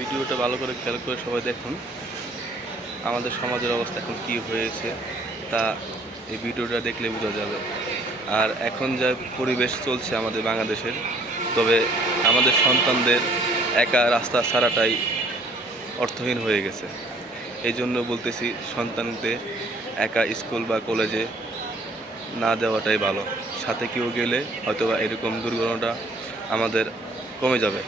ভিডিওটা ভালো করে খেয়াল করে সবাই দেখুন। আমাদের সমাজের অবস্থা এখন কি হয়েছে তা এই ভিডিওটা দেখলে বোঝা যাবে। আর এখন যা পরিবেশ চলছে আমাদের বাংলাদেশের, তবে আমাদের সন্তানদের একা রাস্তা ছাড়াটাই অর্থহীন হয়ে গেছে। এই জন্য বলতেছি, সন্তানদের একা স্কুল বা কলেজে না দেওয়াটাই ভালো। সাথে কেউ গেলে হয়তোবা এরকম দুর্ঘটনাটা আমাদের কমে যাবে।